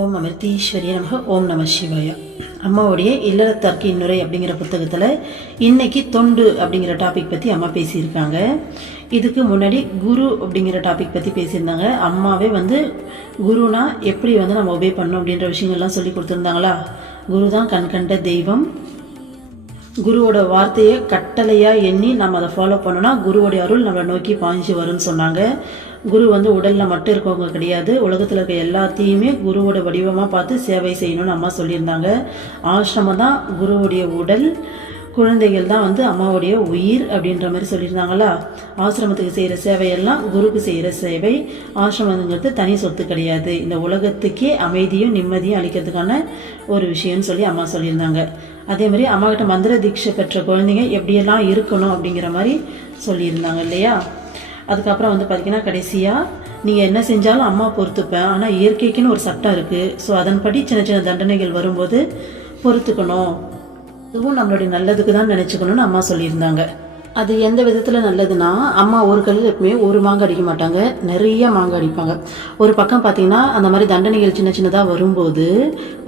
ஓம் அமிர்தீஸ்வரிய நமக. ஓம் நம சிவாய. அம்மாவுடைய இல்லறத்தார்க்கு இன்னுரை அப்படிங்கிற புத்தகத்தில் இன்னைக்கு தொண்டு அப்படிங்கிற டாபிக் பற்றி அம்மா பேசியிருக்காங்க. இதுக்கு முன்னாடி குரு அப்படிங்கிற டாபிக் பற்றி பேசியிருந்தாங்க. அம்மாவே குருனா எப்படி நம்ம ஒபே பண்ணணும் அப்படின்ற விஷயங்கள்லாம் சொல்லி கொடுத்துருந்தாங்களா. குரு தான் கண்கண்ட தெய்வம். குருவோட வார்த்தையை கட்டளையாக எண்ணி நம்ம அதை ஃபாலோ பண்ணோன்னா குருவோடைய அருள் நம்மளை நோக்கி பாய்ஞ்சு வரும்னு சொன்னாங்க. குரு உடலில் மட்டும் இருக்கவங்க கிடையாது, உலகத்தில் இருக்க எல்லாத்தையுமே குருவோட வடிவமாக பார்த்து சேவை செய்யணும்னு அம்மா சொல்லியிருந்தாங்க. ஆசிரமம் தான் குருவுடைய உடல், குழந்தைகள் தான் அம்மாவுடைய உயிர் அப்படின்ற மாதிரி சொல்லியிருந்தாங்களா. ஆசிரமத்துக்கு செய்கிற சேவையெல்லாம் குருக்கு செய்கிற சேவை. ஆசிரமங்கிறது தனி சொத்து கிடையாது, இந்த உலகத்துக்கே அமைதியும் நிம்மதியும் அளிக்கிறதுக்கான ஒரு விஷயம்னு சொல்லி அம்மா சொல்லியிருந்தாங்க. அதே மாதிரி அம்மா கிட்ட மந்திர தீட்சை பெற்ற குழந்தைங்க எப்படியெல்லாம் இருக்கணும் அப்படிங்கிற மாதிரி சொல்லியிருந்தாங்க இல்லையா. அதுக்கப்புறம் பார்த்திங்கன்னா கடைசியாக நீங்கள் என்ன செஞ்சாலும் அம்மா பொறுத்துப்பேன், ஆனால் இயற்கைக்குன்னு ஒரு சட்டம் இருக்குது. ஸோ அதன்படி சின்ன சின்ன தண்டனைகள் வரும்போது பொறுத்துக்கணும், அதுவும் நம்மளுடைய நல்லதுக்கு தான் நினச்சிக்கணும்னு அம்மா சொல்லியிருந்தாங்க. அது எந்த விதத்தில் நல்லதுன்னா, அம்மா ஒரு கல்லில் எப்பவுமே ஒரு மாங்காய் அடிக்க மாட்டாங்க, நிறைய மாங்காய் அடிப்பாங்க. ஒரு பக்கம் பார்த்தீங்கன்னா அந்த மாதிரி தண்டனைகள் சின்ன சின்னதாக வரும்போது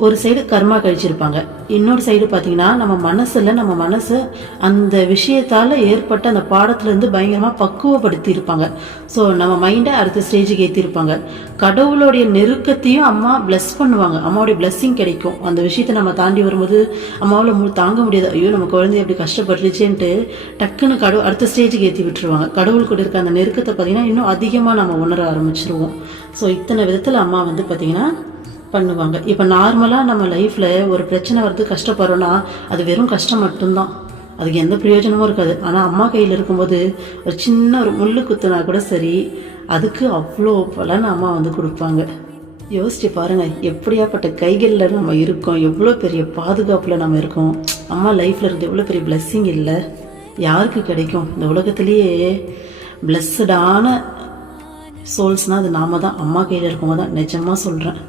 ஒரு சைடு கர்மா கழிச்சிருப்பாங்க, இன்னொரு சைடு பார்த்தீங்கன்னா நம்ம மனசை அந்த விஷயத்தால் ஏற்பட்ட அந்த பாடத்துலேருந்து பயங்கரமாக பக்குவப்படுத்தி இருப்பாங்க. ஸோ நம்ம மைண்டை அடுத்த ஸ்டேஜுக்கு ஏற்றிருப்பாங்க. கடவுளுடைய நெருக்கத்தையும் அம்மா பிளஸ் பண்ணுவாங்க, அம்மாவுடைய பிளஸ்ஸிங் கிடைக்கும். அந்த விஷயத்தை நம்ம தாண்டி வரும்போது அம்மாவில் தாங்க முடியாது, ஐயோ நம்ம குழந்தை எப்படி கஷ்டப்பட்டுருச்சேன்ட்டு டக்குன்னு அடுத்த ஸ்டேஜுக்கு ஏற்றி விட்டுருவாங்க. கடவுள் கூட இருக்க அந்த நெருக்கத்தை பார்த்தீங்கன்னா இன்னும் அதிகமாக நம்ம உணர ஆரம்பிச்சிருவோம். ஸோ இத்தனை விதத்தில் அம்மா பார்த்தீங்கன்னா பண்ணுவாங்க. இப்போ நார்மலாக நம்ம லைஃப்பில் ஒரு பிரச்சனை வரது கஷ்டப்படுறோன்னா அது வெறும் கஷ்டம் மட்டும்தான், அதுக்கு எந்த பிரயோஜனமும் இருக்காது. ஆனால் அம்மா கையில் இருக்கும்போது ஒரு சின்ன ஒரு முள்ளு குத்துனா கூட சரி, அதுக்கு அவ்வளோ பலன் அம்மா கொடுப்பாங்க. யோசிச்சு பாருங்கள், எப்படியாப்பட்ட கைகளில் நம்ம இருக்கோம், எவ்வளோ பெரிய பாதுகாப்பில் நம்ம இருக்கோம். அம்மா லைஃப்பில் இருந்து எவ்வளோ பெரிய பிளெஸ்ஸிங் இல்லை யாருக்கு கிடைக்கும். இந்த உலகத்திலேயே பிளஸ்டான சோல்ஸ்னால் அது நாம தான், அம்மா கையில் இருக்கவங்க தான். நிஜமாக சொல்கிறேன்.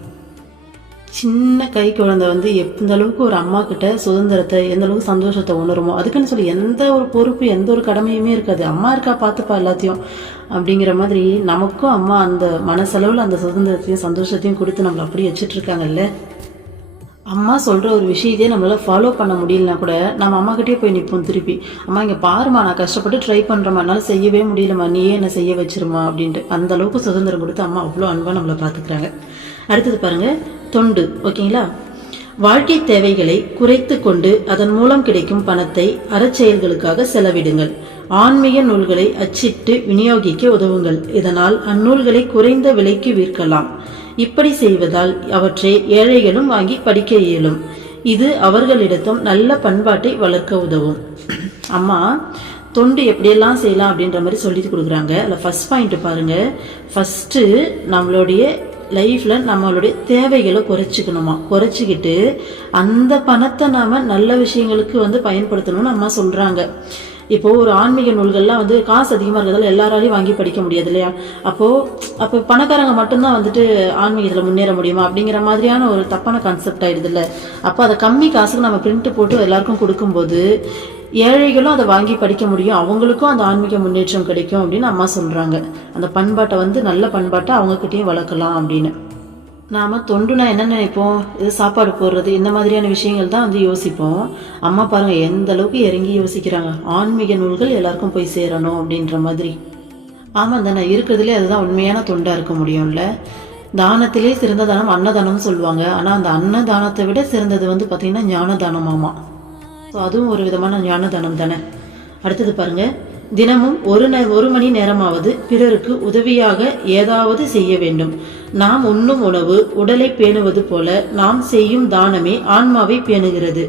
சின்ன கை குழந்தை எந்த அளவுக்கு ஒரு அம்மா கிட்ட சுதந்திரத்தை, எந்த அளவுக்கு சந்தோஷத்தை உணருமோ, அதுக்குன்னு சொல்லி எந்த ஒரு பொறுப்பு எந்த ஒரு கடமையுமே இருக்காது. அம்மா இருக்கா பார்த்துப்பா எல்லாத்தையும் அப்படிங்கிற மாதிரி நமக்கும் அம்மா அந்த மனசளவில் அந்த சுதந்திரத்தையும் சந்தோஷத்தையும் கொடுத்து நம்மளை அப்படி வச்சுட்டு இருக்காங்கல்ல. அம்மா சொல்கிற ஒரு விஷயத்தையே நம்மளால் ஃபாலோ பண்ண முடியலனா கூட நம்ம அம்மாக்கிட்டே போய் நிற்போம் திருப்பி. அம்மா இங்கே பாருமா, நான் கஷ்டப்பட்டு ட்ரை பண்ணுறேம்மா, என்னால் செய்யவே முடியலம்மா, நீயே என்னை செய்ய வச்சிருமா அப்படின்ட்டு அந்த அளவுக்கு சுதந்திரம் கொடுத்து அம்மா அவ்வளோ அன்பாக நம்மளை பார்த்துக்கிறாங்க. அடுத்தது பாருங்கள், தொண்டு. ஓகேங்களா. வாழ்க்கை தேவைகளை குறைத்து கொண்டு அதன் மூலம் கிடைக்கும் பணத்தை அறச்செயல்களுக்காக செலவிடுங்கள். ஆன்மீக நூல்களை அச்சிட்டு விநியோகிக்க உதவுங்கள். இதனால் அந்நூல்களை குறைந்த விலைக்கு விற்கலாம். இப்படி செய்வதால் அவற்றை ஏழைகளும் வாங்கி படிக்க இயலும். இது அவர்களிடத்தும் நல்ல பண்பாட்டை வளர்க்க உதவும். அம்மா தொண்டு எப்படியெல்லாம் செய்யலாம் அப்படின்ற மாதிரி சொல்லிட்டு கொடுக்குறாங்க. அதில் ஃபர்ஸ்ட் பாயிண்ட் பாருங்கள். ஃபஸ்ட்டு நம்மளுடைய லைஃப்பில் நம்மளுடைய தேவைகளை குறைச்சிக்கிட்டு அந்த பணத்தை நாம் நல்ல விஷயங்களுக்கு பயன்படுத்தணும்னு அம்மா சொல்கிறாங்க. இப்போது ஒரு ஆன்மீக நூல்கள்லாம் காசு அதிகமாக இருக்கிறதால எல்லாராலையும் வாங்கி படிக்க முடியாது இல்லையா. அப்போ பணக்காரங்க மட்டும்தான் ஆன்மீகத்தில் முன்னேற முடியுமா அப்படிங்கிற மாதிரியான ஒரு தப்பான கான்செப்ட் ஆகிடுது இல்லை. அப்போ அதை கம்மி காசுக்கு நம்ம பிரிண்ட் போட்டு எல்லாருக்கும் கொடுக்கும்போது ஏழைகளும் அதை வாங்கி படிக்க முடியும், அவங்களுக்கும் அந்த ஆன்மீக முன்னேற்றம் கிடைக்கும் அப்படின்னு அம்மா சொல்கிறாங்க. அந்த பண்பாட்டை நல்ல பண்பாட்டை அவங்கக்கிட்டேயும் வளர்க்கலாம் அப்படின்னு. நாம் தொண்டுனா என்ன நினைப்போம், இது சாப்பாடு போடுறது இந்த மாதிரியான விஷயங்கள் தான் யோசிப்போம். அம்மா பாருங்கள் எந்த அளவுக்கு இறங்கி யோசிக்கிறாங்க. ஆன்மீக நூல்கள் எல்லாருக்கும் போய் சேரணும் அப்படின்ற மாதிரி. ஆமாம் தானே, இருக்கிறதுலே அதுதான் உண்மையான தொண்டாக இருக்க முடியும்ல. தானத்திலே சிறந்த தானம் அன்னதானம்னு சொல்லுவாங்க. ஆனால் அந்த அன்னதானத்தை விட சிறந்தது பார்த்திங்கன்னா ஞான தானமாமா. ஸோ அதுவும் ஒரு விதமான ஞான தானம் தானே. அடுத்தது பாருங்கள், தினமும் ஒரு மணி நேரமாவது பிறருக்கு உதவியாக ஏதாவது செய்ய வேண்டும். நாம் உண்ணும் உணவு உடலை பேணுவது போல நாம் செய்யும் தானமே ஆன்மாவை பேணுகிறது.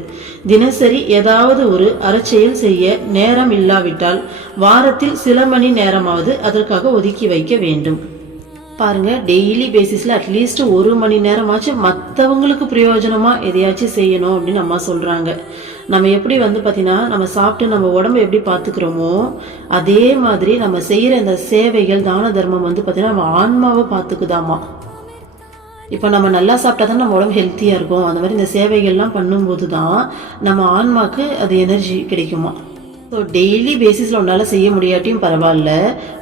தினசரி ஏதாவது ஒரு அறச்செயல் செய்ய நேரம் இல்லாவிட்டால் வாரத்தில் சில மணி நேரமாவது அதற்காக ஒதுக்கி வைக்க வேண்டும். பாருங்க, டெய்லி பேசிஸில் அட்லீஸ்ட் ஒரு மணி நேரமாச்சும் மற்றவங்களுக்கு பிரயோஜனமாக எதையாச்சும் செய்யணும் அப்படின்னு அம்மா சொல்கிறாங்க. நம்ம எப்படி பார்த்தீங்கன்னா நம்ம சாப்பிட்டு நம்ம உடம்பை எப்படி பார்த்துக்கிறோமோ அதே மாதிரி நம்ம செய்கிற இந்த சேவைகள் தான தர்மம் பார்த்தீங்கன்னா நம்ம ஆன்மாவை பார்த்துக்குதாமா. இப்போ நம்ம நல்லா சாப்பிட்டா தான் நம்ம உடம்பு ஹெல்த்தியாக இருக்கும். அந்த மாதிரி இந்த சேவைகள்லாம் பண்ணும்போது தான் நம்ம ஆன்மாவுக்கு அது எனர்ஜி கிடைக்குமா. ஸோ டெய்லி பேசிஸில் உன்னால் செய்ய முடியாட்டியும் பரவாயில்ல,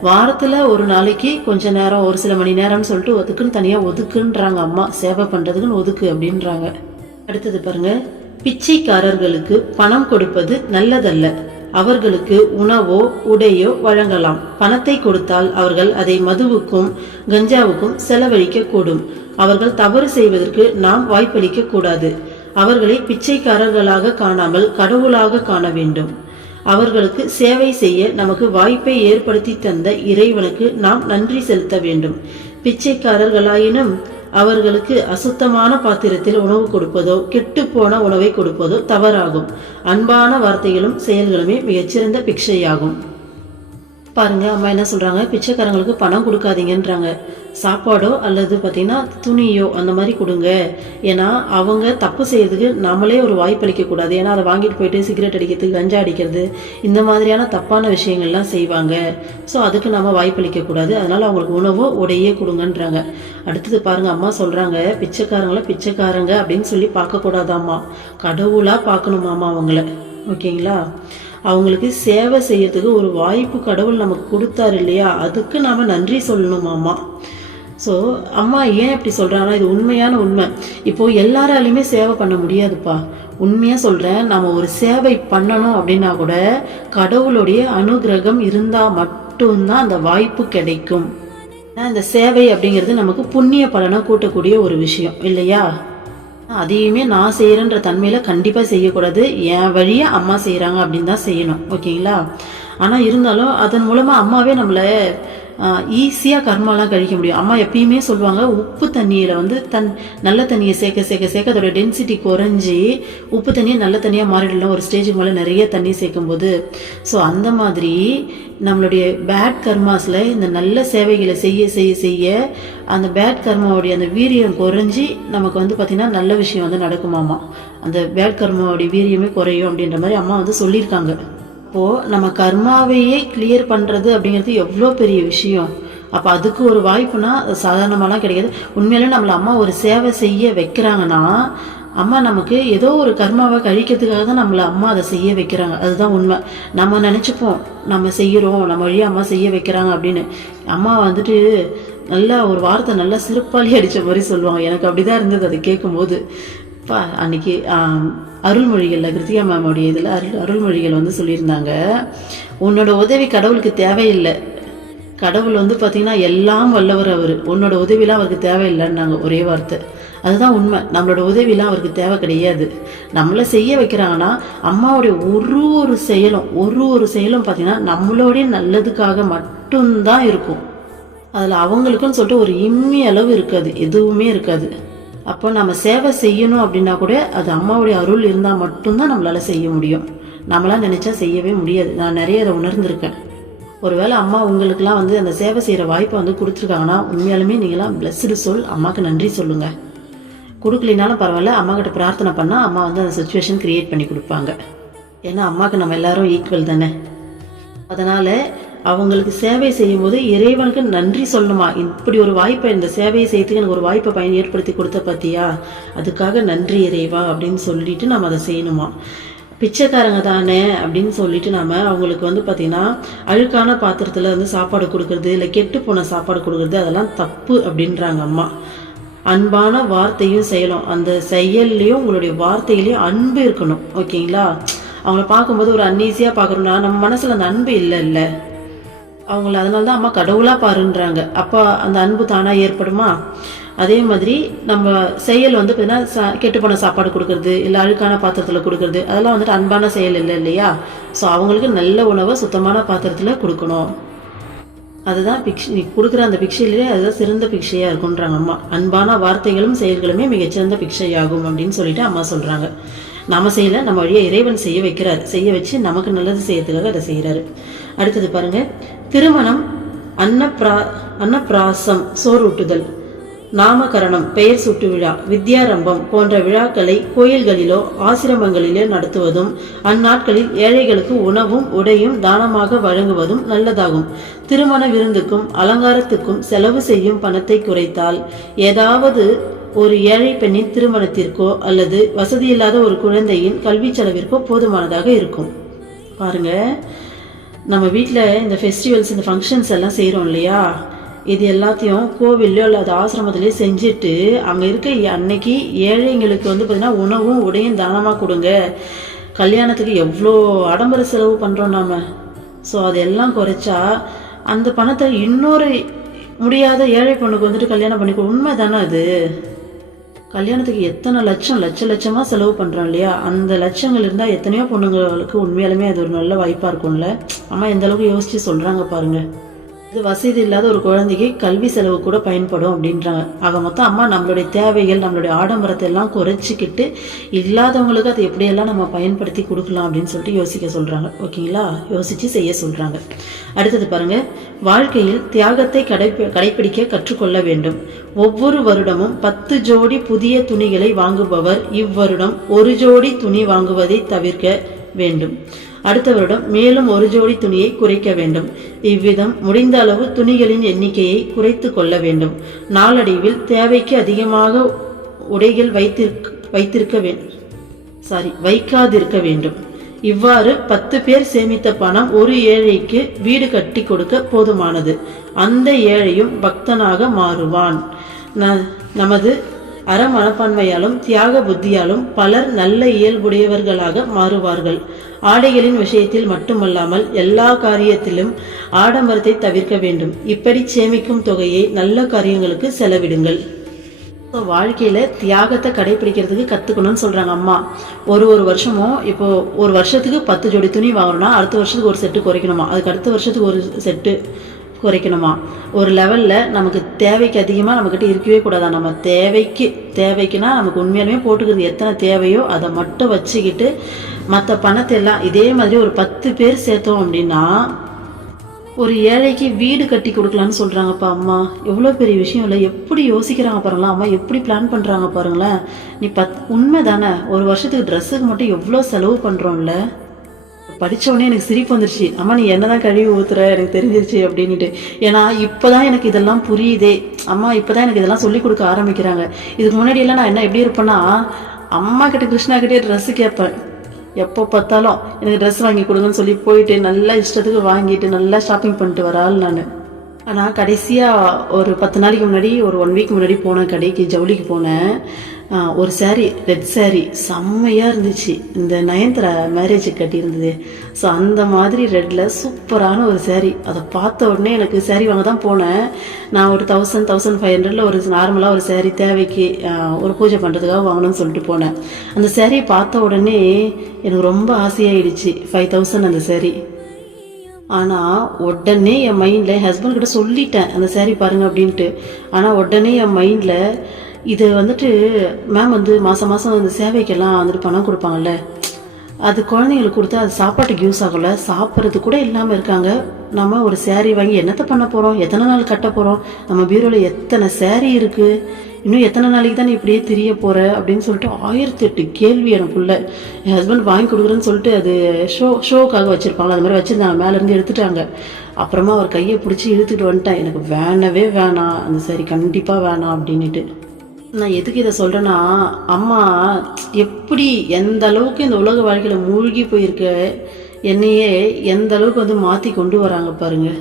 வாரத்தில் ஒரு நாளைக்கு கொஞ்ச நேரம் ஒரு சில மணி நேரம்னு சொல்லிட்டு அதுக்குன்னு தனியாக ஒதுக்குன்றாங்க அம்மா. சேவை பண்ணுறதுக்குன்னு ஒதுக்கு அப்படின்றாங்க. அடுத்தது பாருங்க, பிச்சைக்காரர்களுக்கு பணம் கொடுப்பது நல்லதல்ல. அவர்களுக்கு உணவோ உடையோ வழங்கலாம். பணத்தை கொடுத்தால் அவர்கள் அதை மதுவுக்கும் கஞ்சாவுக்கும் செலவழிக்க கூடும். அவர்கள் தவறு செய்வதற்கு நாம் வாய்ப்பளிக்க கூடாது. அவர்களை பிச்சைக்காரர்களாக காணாமல் கடவுளாக காண வேண்டும். அவர்களுக்கு சேவை செய்ய நமக்கு வாய்ப்பை ஏற்படுத்தி தந்த இறைவனுக்கு நாம் நன்றி செலுத்த வேண்டும். பிச்சைக்காரர்களாயினும் அவர்களுக்கு அசுத்தமான பாத்திரத்தில் உணவு கொடுப்பதோ கெட்டுப்போன உணவை கொடுப்பதோ தவறாகும். அன்பான வார்த்தைகளும் செயல்களுமே மிகச்சிறந்த பிக்ஷையாகும். பாருங்க, அம்மா என்ன சொல்றாங்க, பிச்சைக்காரங்களுக்கு பணம் கொடுக்காதீங்கன்றாங்க. சாப்பாடோ அல்லது பார்த்தீங்கன்னா துணியோ அந்த மாதிரி கொடுங்க. ஏன்னா அவங்க தப்பு செய்யறதுக்கு நம்மளே ஒரு வாய்ப்பளிக்க கூடாது. ஏன்னா அதை வாங்கிட்டு போயிட்டு சிகரெட் அடிக்கிறதுக்கு, கஞ்சா அடிக்கிறது, இந்த மாதிரியான தப்பான விஷயங்கள்லாம் செய்வாங்க. ஸோ அதுக்கு நம்ம வாய்ப்பளிக்க கூடாது. அதனால அவங்களுக்கு உணவோ உடையே கொடுங்கன்றாங்க. அடுத்தது பாருங்க, அம்மா சொல்றாங்க, பிச்சைக்காரங்கள பிச்சைக்காரங்க அப்படின்னு சொல்லி பார்க்கக்கூடாதாம்மா, கடவுளா பார்க்கணுமாம்மா அவங்கள. ஓகேங்களா? அவங்களுக்கு சேவை செய்யறதுக்கு ஒரு வாய்ப்பு கடவுள் நமக்கு கொடுத்தாரு இல்லையா, அதுக்கு நாம நன்றி சொல்லணுமாம்மா. ஸோ அம்மா ஏன் இப்படி சொல்றாங்கன்னா, இது உண்மையான உண்மை. இப்போ எல்லாராலையுமே சேவை பண்ண முடியாதுப்பா. உண்மையா சொல்றேன், நம்ம ஒரு சேவை பண்ணணும் அப்படின்னா கூட கடவுளுடைய அனுகிரகம் இருந்தா மட்டும்தான் அந்த வாய்ப்பு கிடைக்கும். இந்த சேவை அப்படிங்கிறது நமக்கு புண்ணிய பலனை கூட்டக்கூடிய ஒரு விஷயம் இல்லையா? அதையுமே நான் செய்யறேன்ற தன்மையில கண்டிப்பா செய்யக்கூடாது. என் வழியா அம்மா செய்யறாங்க அப்படின்னு தான் செய்யணும். ஓகேங்களா? ஆனா இருந்தாலும் அதன் மூலமா அம்மாவே நம்மள ஈஸியாக கர்மாலாம் கழிக்க முடியும். அம்மா எப்பயுமே சொல்லுவாங்க, உப்பு தண்ணியில் நல்ல தண்ணியை சேர்க்க அதோட டென்சிட்டி குறைஞ்சி உப்பு தண்ணியை நல்ல தண்ணியாக மாறிடலாம் ஒரு ஸ்டேஜுக்கு மேலே நிறைய தண்ணி சேர்க்கும்போது. ஸோ அந்த மாதிரி நம்மளுடைய பேட் கர்மாஸில் இந்த நல்ல சேவைகளை செய்ய செய்ய செய்ய அந்த பேட் கர்மாவுடைய அந்த வீரியம் குறைஞ்சி நமக்கு பார்த்திங்கன்னா நல்ல விஷயம் நடக்குமாமா. அந்த பேட் கர்மாவுடைய வீரியமே குறையும் அப்படின்ற மாதிரி அம்மா சொல்லியிருக்காங்க. அப்போது நம்ம கர்மாவையே கிளியர் பண்ணுறது அப்படிங்கிறது எவ்வளோ பெரிய விஷயம். அப்போ அதுக்கு ஒரு வாய்ப்புனா சாதாரணமாலாம் கிடைக்காது. உண்மையிலே நம்மளை அம்மா ஒரு சேவை செய்ய வைக்கிறாங்கன்னா அம்மா நமக்கு ஏதோ ஒரு கர்மாவை கழிக்கிறதுக்காக தான் நம்மளை அம்மா அதை செய்ய வைக்கிறாங்க. அதுதான் உண்மை. நம்ம நினச்சிப்போம் நம்ம செய்கிறோம், நம்ம வழியாக அம்மா செய்ய வைக்கிறாங்க அப்படின்னு. அம்மா நல்லா ஒரு வார்த்தை நல்லா சிறப்பாளி அடித்த மாதிரி சொல்லுவாங்க. எனக்கு அப்படி தான் இருந்தது அதை கேட்கும்போது. அன்னைக்கு அருள்மொழிகளில் கிருத்திகா மேமோடைய இதில் அருள்மொழிகள் சொல்லியிருந்தாங்க, உன்னோட உதவி கடவுளுக்கு தேவையில்லை. கடவுள் பார்த்தீங்கன்னா எல்லாம் வல்லவர் அவர், உன்னோட உதவிலாம் அவருக்கு தேவையில்லைன்னாங்க ஒரே வார்த்தை. அதுதான் உண்மை. நம்மளோட உதவிலாம் அவருக்கு தேவை கிடையாது. நம்மளை செய்ய வைக்கிறாங்கன்னா அம்மாவுடைய ஒரு செயலும் பார்த்தீங்கன்னா நம்மளோடைய நல்லதுக்காக மட்டும்தான் இருக்கும். அதில் அவங்களுக்குன்னு சொல்லிட்டு ஒரு இம்மி அளவு இருக்காது, எதுவுமே இருக்காது. அப்போ நம்ம சேவை செய்யணும் அப்படின்னா கூட அது அம்மாவுடைய அருள் இருந்தால் மட்டும்தான் நம்மளால் செய்ய முடியும். நம்மளாம் நினச்சா செய்யவே முடியாது. நான் நிறைய அதை உணர்ந்திருக்கேன். ஒருவேளை அம்மா உங்களுக்குலாம் அந்த சேவை செய்கிற வாய்ப்பை கொடுத்துருக்காங்கன்னா உண்மையாலுமே நீங்களாம் பிளஸ்டு சொல், அம்மாவுக்கு நன்றி சொல்லுங்கள். கொடுக்கலினாலும் பரவாயில்ல, அம்மா கிட்ட பிரார்த்தனை பண்ணால் அம்மா அந்த சுச்சுவேஷன் கிரியேட் பண்ணி கொடுப்பாங்க. ஏன்னா அம்மாவுக்கு நம்ம எல்லாரும் ஈக்குவல் தானே. அதனால் அவங்களுக்கு சேவை செய்யும் போது இறைவனுக்கு நன்றி சொல்லணுமா. இப்படி ஒரு வாய்ப்பை, இந்த சேவையை செய்யறதுக்கு எனக்கு ஒரு வாய்ப்பை ஏற்படுத்தி கொடுத்த பார்த்தியா, அதுக்காக நன்றி இறைவா அப்படின்னு சொல்லிட்டு நம்ம அதை செய்யணுமா. பிச்சைக்காரங்க தானே அப்படின்னு சொல்லிட்டு நம்ம அவங்களுக்கு பார்த்தீங்கன்னா அழுக்கான பாத்திரத்தில் சாப்பாடு கொடுக்கறது, இல்லை கெட்டு போன சாப்பாடு கொடுக்கறது, அதெல்லாம் தப்பு அப்படின்றாங்க அம்மா. அன்பான வார்த்தையும் செய்யணும். அந்த செயல்லையும் உங்களுடைய வார்த்தையிலையும் அன்பு இருக்கணும். ஓகேங்களா? அவங்கள பார்க்கும்போது ஒரு அன்ஈஸியாக பார்க்குறோம்னா நம்ம மனசில் அந்த அன்பு இல்லை அவங்கள. அதனால தான் அம்மா கடவுளாக பாருன்றாங்க. அப்போ அந்த அன்பு தானாக ஏற்படுமா? அதே மாதிரி நம்ம செயல் பார்த்தீங்கன்னா கெட்டுப்போன சாப்பாடு கொடுக்கறது, இல்லை அழுக்கான பாத்திரத்தில் கொடுக்கறது, அதெல்லாம் அன்பான செயல் இல்லையா? ஸோ அவங்களுக்கு நல்ல உணவை சுத்தமான பாத்திரத்தில் கொடுக்கணும். அதுதான் நீ கொடுக்குற அந்த பிக்ஷையிலே அதுதான் சிறந்த பிக்ஷையாக இருக்குன்றாங்க அம்மா. அன்பான வார்த்தைகளும் செயல்களுமே மிகச்சிறந்த பிக்ஷையாகும் அப்படின்னு சொல்லிட்டு அம்மா சொல்கிறாங்க. நம்ம செய்யலை, நம்ம வழியாக இறைவன் செய்ய வைக்கிறார். செய்ய வச்சு நமக்கு நல்லது செய்யறதுக்காக அதை செய்கிறாரு. அடுத்தது பாருங்க, திருமணம், அன்னப்பிராசம், சோறூட்டுதல், நாமகரணம், பெயர் சூட்டு விழா, வித்யாரம்பம் போன்ற விழாக்களை கோயில்களிலோ ஆசிரமங்களிலோ நடத்துவதும் அந்நாட்களில் ஏழைகளுக்கு உணவும் உடையும் தானமாக வழங்குவதும் நல்லதாகும். திருமண விருந்துக்கும் அலங்காரத்துக்கும் செலவு செய்யும் பணத்தை குறைத்தால் ஏதாவது ஒரு ஏழை பெண்ணின் திருமணத்திற்கோ அல்லது வசதியில்லாத ஒரு குழந்தையின் கல்வி செலவிற்கோ போதுமானதாக இருக்கும். பாருங்கள், நம்ம வீட்டில் இந்த ஃபெஸ்டிவல்ஸ் இந்த ஃபங்க்ஷன்ஸ் எல்லாம் செய்கிறோம் இல்லையா, இது எல்லாத்தையும் கோவில்லையோ அல்லது ஆசிரமத்திலேயோ செஞ்சுட்டு அங்கே இருக்க அன்னைக்கு ஏழைங்களுக்கு வந்து பார்த்திங்கன்னா உணவும் உடையும் தானமாக கொடுங்க. கல்யாணத்துக்கு எவ்வளோ ஆடம்பர செலவு பண்ணுறோம் நாம். ஸோ அதெல்லாம் குறைச்சா அந்த பணத்தை இன்னொரு முடியாத ஏழை பொண்ணுக்கு வந்துட்டு கல்யாணம் பண்ணிக்க. உண்மை தானே அது? கல்யாணத்துக்கு எத்தனை லட்சமாக செலவு பண்ணுறோம் இல்லையா, அந்த லட்சங்கள் இருந்தால் எத்தனையோ பொண்ணுங்களுக்கு உண்மையாலுமே அது ஒரு நல்ல வாய்ப்பாக இருக்கும்ல. அம்மா எந்த அளவுக்கு யோசித்து சொல்கிறாங்க பாருங்கள். இது வசதி இல்லாத ஒரு குழந்தைக்கு கல்வி செலவு கூட பயன்படும் அப்படின்றாங்க. ஆக மொத்தம் அம்மா நம்மளுடைய தேவைகள் நம்மளுடைய ஆடம்பரத்தை எல்லாம் குறைச்சிக்கிட்டு இல்லாதவங்களுக்கு அதை எப்படியெல்லாம் நம்ம பயன்படுத்தி கொடுக்கலாம் அப்படின்னு சொல்லிட்டு யோசிக்க சொல்கிறாங்க. ஓகேங்களா? யோசித்து செய்ய சொல்கிறாங்க. அடுத்தது பாருங்கள், வாழ்க்கையில் தியாகத்தை கடைப்பிடிக்க கற்றுக்கொள்ள வேண்டும். ஒவ்வொரு வருடமும் 10 ஜோடி புதிய துணிகளை வாங்குபவர் இவ்வருடம் 1 ஜோடி துணி வாங்குவதை தவிர்க்க வேண்டும். அடுத்த வருடம் மேலும் 1 ஜோடி துணியை குறைக்க வேண்டும். இவ்விதம் முடிந்த அளவு துணிகளின் எண்ணிக்கையை குறைத்து கொள்ள வேண்டும். நாளடைவில் தேவைக்கு அதிகமாக உடைகள் வைக்காதிருக்க வேண்டும். இவ்வாறு 10 பேர் சேமித்த பணம் ஒரு ஏழைக்கு வீடு கட்டி கொடுக்க போதுமானது. அந்த ஏழையும் பக்தனாக மாறுவான். நமது அறமனப்பான்மையாலும் தியாக புத்தியாலும் பலர் நல்ல இயல்புடையவர்களாக மாறுவார்கள். ஆடைகளின் விஷயத்தில் மட்டுமல்லாமல் எல்லா காரியத்திலும் ஆடம்பரத்தை தவிர்க்க வேண்டும். இப்படி சேமிக்கும் தொகையை நல்ல காரியங்களுக்கு செலவிடுங்கள். வாழ்க்கையில் தியாகத்தை கடைபிடிக்கிறதுக்கு கற்றுக்கணும்னு சொல்கிறாங்க அம்மா. ஒரு வருஷமும் இப்போது ஒரு வருஷத்துக்கு 10 ஜோடி துணி வாங்கணும்னா அடுத்த வருஷத்துக்கு ஒரு செட்டு குறைக்கணுமா, அதுக்கு அடுத்த வருஷத்துக்கு ஒரு செட்டு குறைக்கணுமா. ஒரு லெவலில் நமக்கு தேவைக்கு அதிகமாக நம்மக்கிட்ட இருக்கவே கூடாதா. நம்ம தேவைக்குன்னா நமக்கு உண்மையாலுமே போட்டுக்கிறது எத்தனை தேவையோ அதை மட்டும் வச்சுக்கிட்டு மற்ற பணத்தை எல்லாம் இதே மாதிரி ஒரு 10 பேர் சேர்த்தோம் அப்படின்னா ஒரு ஏழைக்கு வீடு கட்டி கொடுக்கலான்னு சொல்கிறாங்கப்பா அம்மா. எவ்வளோ பெரிய விஷயம் இல்லை, எப்படி யோசிக்கிறாங்க பாருங்களா அம்மா, எப்படி பிளான் பண்ணுறாங்க பாருங்களேன். நீ உண்மை தானே, ஒரு வருஷத்துக்கு ட்ரெஸ்ஸுக்கு மட்டும் எவ்வளோ செலவு பண்ணுறோம்ல. படித்தவொடனே எனக்கு சிரிப்பு வந்துருச்சு. அம்மா நீ என்ன தான் கழுவி ஊற்றுற எனக்கு தெரிஞ்சிருச்சு அப்படின்ட்டு. ஏன்னா இப்போ தான் எனக்கு இதெல்லாம் புரியுதே அம்மா, இப்போ தான் எனக்கு இதெல்லாம் சொல்லிக் கொடுக்க ஆரம்பிக்கிறாங்க. இதுக்கு முன்னாடியெல்லாம் நான் என்ன எப்படி இருப்பேன்னா, அம்மா கிட்ட கிருஷ்ணா கிட்டே ட்ரெஸ்ஸு கேட்பேன். எப்போ பார்த்தாலும் எனக்கு ட்ரெஸ் வாங்கி கொடுங்கன்னு சொல்லி போயிட்டு நல்லா இஷ்டத்துக்கு வாங்கிட்டு நல்லா ஷாப்பிங் பண்ணிட்டு வராள் நான். ஆனால் கடைசியாக ஒரு 10 நாளைக்கு முன்னாடி ஒரு 1 வீக் முன்னாடி போனேன் கடைக்கு, ஜவுளிக்கு போனேன். ஒரு சாரீ, ரெட் சாரீ செம்மையாக இருந்துச்சு. இந்த நயன்தாரா மேரேஜுக்கு கட்டியிருந்தது. ஸோ அந்த மாதிரி ரெட்டில் சூப்பரான ஒரு சாரீ. அதை பார்த்த உடனே எனக்கு சாரீ வாங்க தான் போனேன். நான் ஒரு 1500 ஒரு நார்மலாக ஒரு சாரீ தேவைக்கு ஒரு பூஜை பண்ணுறதுக்காக வாங்கணும்னு சொல்லிட்டு போனேன். அந்த சாரியை பார்த்த உடனே எனக்கு ரொம்ப ஆசையாயிடுச்சு. 5000 அந்த சாரீ. ஆனால் உடனே என் மைண்டில் என் ஹஸ்பண்ட் கிட்ட சொல்லிட்டேன் அந்த சாரீ பாருங்கள் அப்படின்ட்டு. ஆனால் உடனே என் மைண்டில் இது வந்துட்டு மேம் வந்து மாதம் அந்த சேவைக்கெல்லாம் வந்துட்டு பணம் கொடுப்பாங்கல்ல, அது குழந்தைங்களுக்கு கொடுத்தா அது சாப்பாட்டுக்கு யூஸ் ஆகல, சாப்பிட்றது கூட இல்லாமல் இருக்காங்க. நம்ம ஒரு சேரீ வாங்கி என்னத்தை பண்ண போகிறோம், எத்தனை நாள் கட்ட போகிறோம், நம்ம பீரோவில் எத்தனை சேரீ இருக்குது, இன்னும் எத்தனை நாளைக்கு தான் நீ இப்படியே தெரிய போகிற அப்படின்னு சொல்லிட்டு 1008 கேள்வி எனக்குள்ள. என் ஹஸ்பண்ட் வாங்கி கொடுக்குறேன்னு சொல்லிட்டு அது ஷோக்காக வச்சுருப்பாங்களா, அது மாதிரி வச்சுருந்தாங்க. மேலேருந்து எடுத்துட்டாங்க. அப்புறமா அவர் கையை பிடிச்சி இழுத்துட்டு வந்துட்டேன். எனக்கு வேணாம் அந்த சாரி கண்டிப்பாக வேணாம் அப்படின்ட்டு. நான் எதுக்கு இதை சொல்கிறேன்னா, அம்மா எப்படி எந்த அளவுக்கு இந்த உலக வாழ்க்கையில் மூழ்கி போயிருக்க என்னையே எந்த அளவுக்கு வந்து மாற்றி கொண்டு வராங்க பாருங்கள்.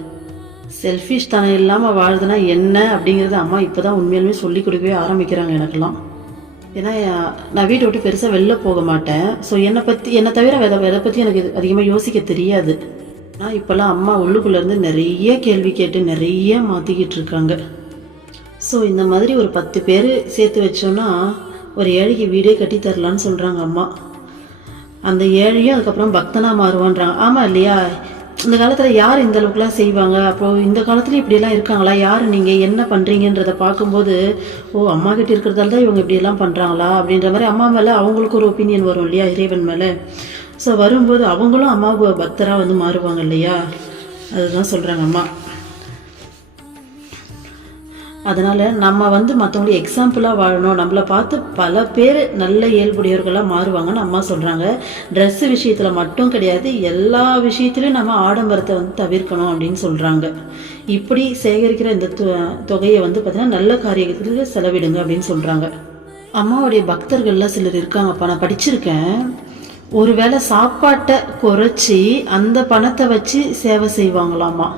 செல்ஃபிஷ் தனம் இல்லாமல் வாழ்றதுனா என்ன அப்படிங்கிறது அம்மா இப்போ தான் உண்மையாலுமே சொல்லிக் கொடுக்கவே ஆரம்பிக்கிறாங்க எனக்கெல்லாம். ஏன்னா நான் வீட்டை விட்டு பெருசாக வெளில போக மாட்டேன். ஸோ என்னை தவிர எதை பற்றி எனக்கு அதிகமாக யோசிக்க தெரியாது. ஆனால் இப்போல்லாம் அம்மா உள்ளுக்குள்ளேருந்து நிறைய கேள்வி கேட்டு நிறைய மாற்றிக்கிட்டு இருக்காங்க. ஸோ இந்த மாதிரி ஒரு 10 பேர் சேர்த்து வச்சோன்னா ஒரு ஏழைக்கு வீடே கட்டி தரலான்னு சொல்கிறாங்க அம்மா. அந்த ஏழையும் அதுக்கப்புறம் பக்தனாக மாறுவான்றாங்க. ஆமாம் இல்லையா? இந்த காலத்தில் யார் இந்த அளவுக்குலாம் செய்வாங்க? அப்போது இந்த காலத்தில் இப்படியெல்லாம் இருக்காங்களா? யார் நீங்கள் என்ன பண்ணுறீங்கன்றதை பார்க்கும்போது, ஓ அம்மா கிட்ட இருக்கிறதால தான் இவங்க இப்படியெல்லாம் பண்ணுறாங்களா அப்படின்ற மாதிரி அம்மா மேலே அவங்களுக்கு ஒரு ஒப்பீனியன் வரும் இல்லையா, இறைவன் மேலே. ஸோ வரும்போது அவங்களும் அம்மாவுக்கு பக்தராக வந்து மாறுவாங்க இல்லையா, அதுதான் சொல்கிறாங்க அம்மா. அதனால் நம்ம வந்து மற்றவங்களுக்கு எக்ஸாம்பிளாக வாழணும், நம்மளை பார்த்து பல பேர் நல்ல இயல்புடையவர்களாக மாறுவாங்கன்னு அம்மா சொல்கிறாங்க. ட்ரெஸ்ஸு விஷயத்தில் மட்டும் கிடையாது, எல்லா விஷயத்துலையும் நம்ம ஆடம்பரத்தை வந்து தவிர்க்கணும் அப்படின்னு சொல்கிறாங்க. இப்படி சேகரிக்கிற இந்த தொகையை வந்து பார்த்திங்கன்னா நல்ல காரியத்துக்கு செலவிடுங்க அப்படின்னு சொல்கிறாங்க. அம்மாவுடைய பக்தர்கள்லாம் சிலர் இருக்காங்கப்பா, நான் படிச்சிருக்கேன். ஒருவேளை சாப்பாட்டை குறைச்சி அந்த பணத்தை வச்சு சேவை செய்வாங்களாமா.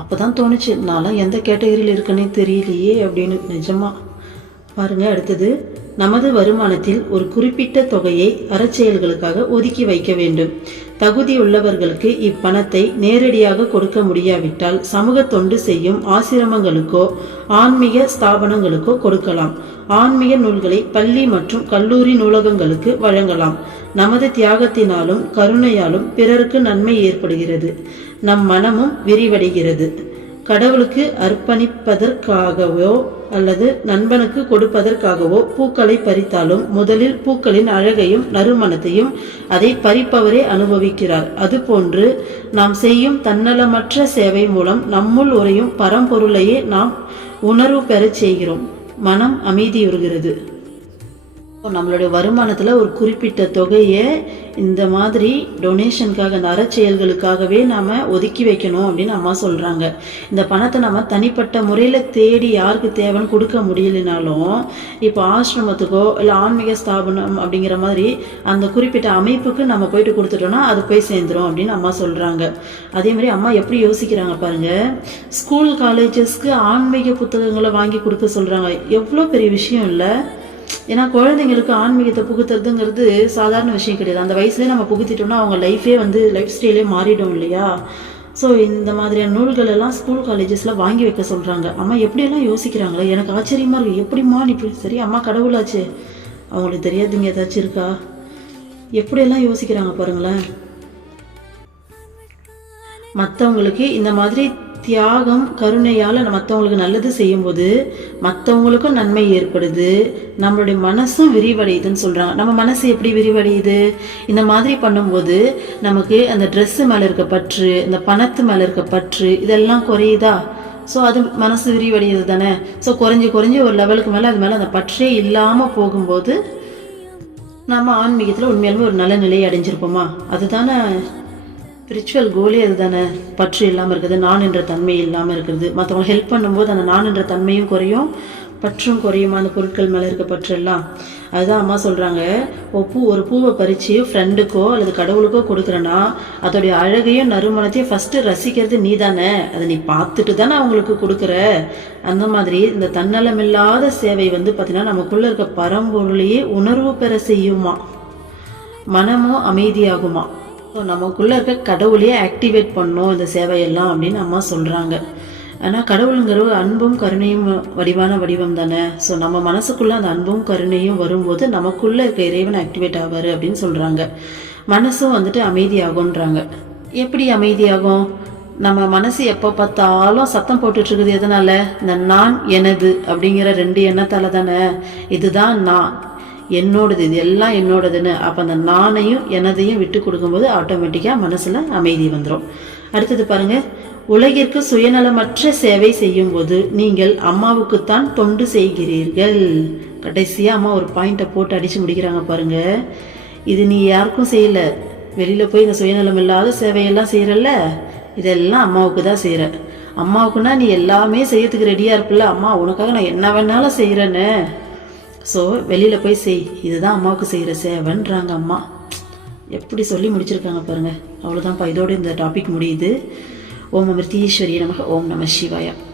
அப்போ தான் தோணுச்சு, நான்லாம் எந்த கேட்டகரியில் இருக்குன்னே தெரியலையே அப்படின்னு. நிஜமா பாருங்க. அடுத்தது, நமது வருமானத்தில் ஒரு குறிப்பிட்ட தொகையை அறச்செயல்களுக்காக ஒதுக்கி வைக்க வேண்டும். தகுதி உள்ளவர்களுக்கு இப்பணத்தை நேரடியாக கொடுக்க முடியாவிட்டால் சமூக தொண்டு செய்யும் ஆசிரமங்களுக்கோ ஆன்மீக ஸ்தாபனங்களுக்கோ கொடுக்கலாம். ஆன்மீக நூல்களை பள்ளி மற்றும் கல்லூரி நூலகங்களுக்கு வழங்கலாம். நமது தியாகத்தினாலும் கருணையாலும் பிறருக்கு நன்மை ஏற்படுகிறது. நம் மனமும் விரிவடைகிறது. கடவுளுக்கு அர்ப்பணிப்பதற்காகவோ அல்லது நண்பனுக்கு கொடுப்பதற்காகவோ பூக்களை பறித்தாலும் முதலில் பூக்களின் அழகையும் நறுமணத்தையும் அதை பறிப்பவரே அனுபவிக்கிறார். அதுபோன்று நாம் செய்யும் தன்னலமற்ற சேவை மூலம் நம்முள் உறையும் பரம்பொருளையே நாம் உணர்வு பெறச் செய்கிறோம். மனம் அமைதியுறுகிறது. நம்மளுடைய வருமானத்தில் ஒரு குறிப்பிட்ட தொகையை இந்த மாதிரி டொனேஷனுக்காக, அந்த அறச்செயல்களுக்காகவே நாம் ஒதுக்கி வைக்கணும் அப்படின்னு அம்மா சொல்கிறாங்க. இந்த பணத்தை நம்ம தனிப்பட்ட முறையில் தேடி யாருக்கு தேவைன்னு கொடுக்க முடியலனாலும் இப்போ ஆசிரமத்துக்கோ இல்லை ஆன்மீக ஸ்தாபனம் அப்படிங்கிற மாதிரி அந்த குறிப்பிட்ட அமைப்புக்கு நம்ம போயிட்டு கொடுத்துட்டோம்னா அது போய் சேர்ந்துடும் அப்படின்னு அம்மா சொல்கிறாங்க. அதே மாதிரி அம்மா எப்படி யோசிக்கிறாங்க பாருங்கள். ஸ்கூல் காலேஜஸ்க்கு ஆன்மீக புத்தகங்களை வாங்கி கொடுக்க சொல்கிறாங்க. எவ்வளோ பெரிய விஷயம் இல்லை? ஏன்னா குழந்தைங்களுக்கு ஆன்மீகத்தை புகுத்துறதுங்கிறது சாதாரண விஷயம் கிடையாது. அந்த வயசுலேயே நம்ம புகுத்திட்டோம்னா அவங்க லைஃபே லைஃப் ஸ்டைலே மாறிடும் இல்லையா? ஸோ இந்த மாதிரியான நூல்கள் எல்லாம் ஸ்கூல் காலேஜஸில் வாங்கி வைக்க சொல்கிறாங்க. அம்மா எப்படியெல்லாம் யோசிக்கிறாங்களே, எனக்கு ஆச்சரியமாக இருக்குது. எப்படிம்மா நீ இப்படி? சரி அம்மா கடவுளாச்சு, அவங்களுக்கு தெரியாதுங்க ஏதாச்சும் இருக்கா? எப்படியெல்லாம் யோசிக்கிறாங்க பாருங்களேன். மற்றவங்களுக்கு இந்த மாதிரி தியாகம் கருணையால் மற்றவங்களுக்கு நல்லது செய்யும்போது மற்றவங்களுக்கும் நன்மை ஏற்படுது, நம்மளுடைய மனசும் விரிவடையுதுன்னு சொல்கிறாங்க. நம்ம மனசு எப்படி விரிவடையுது? இந்த மாதிரி பண்ணும்போது நமக்கு அந்த ட்ரெஸ்ஸு மேலே இருக்க பற்று, இந்த பணத்து மேலே இருக்க பற்று இதெல்லாம் குறையுதா? ஸோ அது மனசு விரிவடையுது தானே. ஸோ குறைஞ்சி ஒரு லெவலுக்கு மேலே அது மேலே அந்த பற்றே இல்லாமல் போகும்போது நம்ம ஆன்மீகத்தில் உண்மையாலுமே ஒரு நல்ல நிலையை அடைஞ்சிருப்போமா? அதுதானே ஸ்பிரிச்சுவல் கோலே அதுதானே. பற்று இல்லாமல் இருக்குது, நான் என்ற தன்மை இல்லாமல் இருக்கிறது. மற்றவங்க ஹெல்ப் பண்ணும்போது அந்த நான் என்ற தன்மையும் குறையும், பற்றும் குறையுமா அந்த பொருட்கள் மேலே இருக்க பற்றெல்லாம். அதுதான் அம்மா சொல்கிறாங்க, ஒரு பூவை பறித்து ஃப்ரெண்டுக்கோ அல்லது கடவுளுக்கோ கொடுக்குறேன்னா அதோடைய அழகையும் நறுமணத்தையும் ஃபஸ்ட்டு ரசிக்கிறது நீ தானே. அதை நீ பார்த்துட்டு தானே அவங்களுக்கு கொடுக்குற. அந்த மாதிரி இந்த தன்னலமில்லாத சேவை பார்த்திங்கன்னா நமக்குள்ளே இருக்க பரம்பொருளையே உணர்வு பெற செய்யுமா, மனமும் அமைதியாகுமா. ஸோ நமக்குள்ளே இருக்க கடவுளையே ஆக்டிவேட் பண்ணோம் இந்த சேவையெல்லாம் அப்படின்னு அம்மா சொல்கிறாங்க. ஆனால் கடவுளுங்கிற அன்பும் கருணையும் வடிவம் தானே. ஸோ நம்ம மனசுக்குள்ளே அந்த அன்பும் கருணையும் வரும்போது நமக்குள்ளே இருக்க இறைவன் ஆக்டிவேட் ஆவார் அப்படின்னு சொல்கிறாங்க. மனசும் அமைதியாகும்ன்றாங்க. எப்படி அமைதியாகும்? நம்ம மனசு எப்போ பார்த்தாலும் சத்தம் போட்டுட்ருக்குது. எதனால்? இந்த நான் எனது அப்படிங்கிற 2 எண்ணத்தால் தானே. இதுதான் நான், என்னோடது, இது எல்லாம் என்னோடதுன்னு. அப்போ அந்த நானையும் எனதையும் விட்டு கொடுக்கும்போது ஆட்டோமேட்டிக்காக மனசில் அமைதி வந்துடும். அடுத்தது பாருங்கள், உலகிற்கு சுயநலமற்ற சேவை செய்யும் போது நீங்கள் அம்மாவுக்குத்தான் தொண்டு செய்கிறீர்கள். கடைசியாக அம்மா ஒரு பாயிண்ட்டை போட்டு அடித்து முடிக்கிறாங்க பாருங்கள். இது நீ யாருக்கும் செய்யலை, வெளியில் போய் இந்த சுயநலம் இல்லாத சேவையெல்லாம் செய்கிறல்ல, இதெல்லாம் அம்மாவுக்கு தான் செய்கிற. அம்மாவுக்குன்னா நீ எல்லாமே செய்யறதுக்கு ரெடியாக இருப்பில்ல, அம்மா உனக்காக நான் என்ன வேணாலும் செய்கிறேன்னு. ஸோ வெளியில் போய் செய், இதுதான் அம்மாவுக்கு செய்கிற சேவைன்றாங்க அம்மா. எப்படி சொல்லி முடிச்சிருக்காங்க பாருங்கள். அவ்வளோதான்ப்பா, இதோடு இந்த டாபிக் முடியுது. ஓம் அமிர்தீஸ்வரி நமக. ஓம் நம சிவாயா.